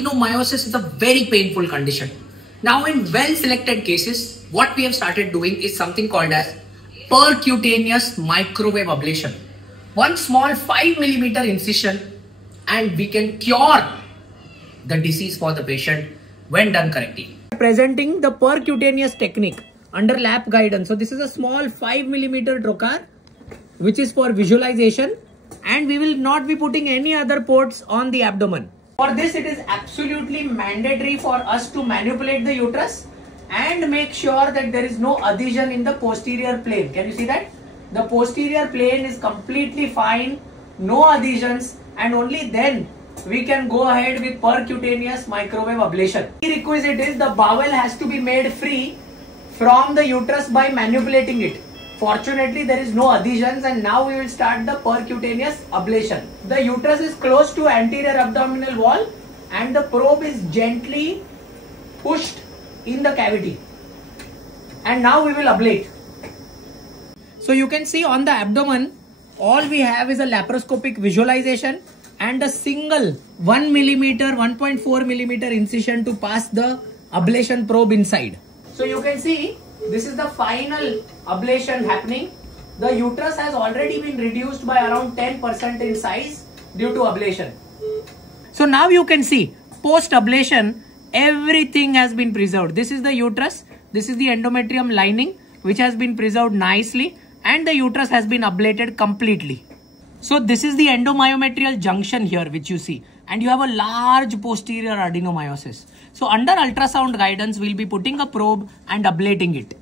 Adenomyosis is a very painful condition. Now, in well-selected cases, what we have started doing is something called as percutaneous microwave ablation. One small 5 mm incision and we can cure the disease for the patient when done correctly. Presenting the percutaneous technique under lap guidance. So this is a small 5 mm trocar which is for visualization, and we will not be putting any other ports on the abdomen. For this, it is absolutely mandatory for us to manipulate the uterus and make sure that there is no adhesion in the posterior plane. Can you see that? The posterior plane is completely fine, no adhesions, and only then we can go ahead with percutaneous microwave ablation. The requisite is the bowel has to be made free from the uterus by manipulating it. Fortunately, there is no adhesions, and now we will start the percutaneous ablation. The uterus is close to anterior abdominal wall and the probe is gently pushed in the cavity. And now we will ablate. So you can see on the abdomen, all we have is a laparoscopic visualization and a single 1 mm, 1.4 mm incision to pass the ablation probe inside. So you can see this is the final ablation happening. The uterus has already been reduced by around 10% in size due to ablation. So now you can see post ablation everything has been preserved. This is the uterus, this is the endometrium lining which has been preserved nicely, and the uterus has been ablated completely. So this is the endomyometrial junction here which you see, and you have a large posterior adenomyosis. So under ultrasound guidance, we'll be putting a probe and ablating it.